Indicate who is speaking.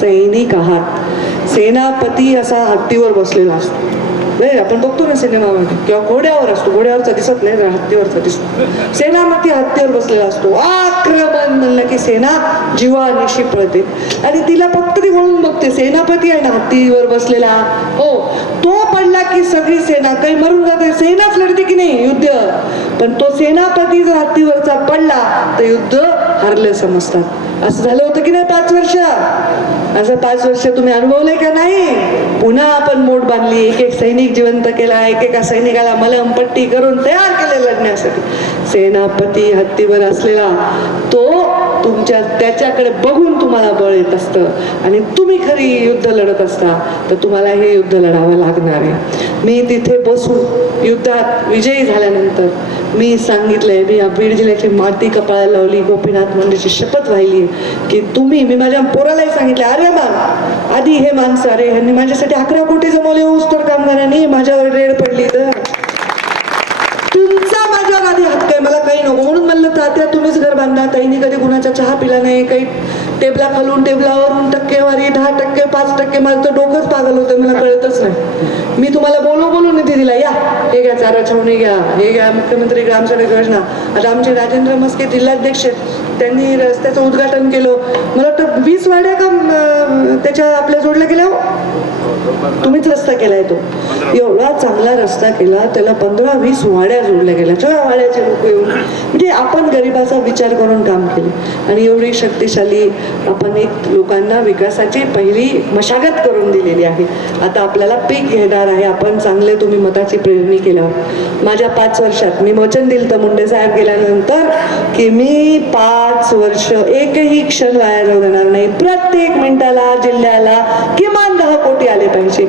Speaker 1: सैनिक आहात. सेनापती असा हत्तीवर बसलेला असतो. नाही आपण बघतो ना सिनेमामध्ये. किंवा घोड्यावर असतो. घोड्यावरचा दिसत नाही हत्तीवरचा दिसतो. सेनापती हत्तीवर बसलेला असतो. आक्रमण म्हणलं की सेना जीवानिशी पळते. आणि तिला फक्त ती वळून बघते. सेनापती आहे ना हत्तीवर बसलेला. हो तो की सगळी सेना काही मरून जाते सेनाच लढते की नाही युद्ध? पण तो सेनापती जर हत्तीवरचा पडला तर युद्ध हरले समजतात. असं झालं होतं की नाही पाच वर्ष? असं पाच वर्ष तुम्ही अनुभवलंय का नाही? पुन्हा आपण मोठ बांधली एक एक सैनिक जिवंत केला एक एका सैनिकाला मलम पट्टी करून तयार केले लढण्यासाठी. सेनापती हत्तीवर असलेला तो तुमच्या त्याच्याकडे बघून तुम्हाला बळ येत असतं. आणि तुम्ही खरी युद्ध लढत असता तर तुम्हाला हे युद्ध लढावं लागणार आहे. मी तिथे बसून युद्धात विजयी झाल्यानंतर मी सांगितलंय मी या बीड जिल्ह्याची माती कपाळाला लावली गोपीनाथ मुंडेची शपथ व्हायली की तुम्ही मी माझ्या पोरालाही सांगितलं अरे मान आधी हे माणसं अरे ह्यांनी माझ्यासाठी अकरा कोटी जमवले ऊस तर कामगारांनी माझ्यावर रेड पडली तर तुमचा माझ्यावर आधी हक्क आहे मला काही नको म्हणून म्हणलं तुम्हीच घर बांधा ताईनी कधी कुणाचा चहा पिला नाही काही टेबला खालून टेबलावरून टक्केवारी दहा टक्के पाच टक्के. माझं तर डोकंच पागल होतं मला कळतच नाही. मी तुम्हाला बोलू बोलू निधी दिला. या. हे घ्या चारा छावणी घ्या. हे घ्या मुख्यमंत्री ग्राम सडक योजना. आता आमचे राजेंद्र मस्के जिल्हाध्यक्ष त्यांनी रस्त्याचं उद्घाटन केलं. मला वाटतं वीस वाड्या का त्याच्या आपल्या जोडल्या गेल्या हो? तुम्हीच रस्ता केलाय तो. एवढा चांगला रस्ता केला त्याला पंधरा वीस वाड्या जोडल्या गेल्या. सगळ्या वाड्याचे लोक येऊन. आपण गरिबाचा विचार करून काम केलं. आणि एवढी शक्तिशाली आपण एक लोकांना विकासाची पहिली मशागत करून दिलेली आहे. आता आपल्याला पीक घेणार आहे. आपण चांगले तुम्ही मताची प्रेरणी केल्यावर माझ्या पाच वर्षात मी वचन दिलं तर मुंडे साहेब गेल्यानंतर की मी पाच वर्ष एकही क्षण वाया जाऊ देणार नाही. प्रत्येक मिनिटाला जिल्ह्याला किमान दहा कोटी आले पाहिजे.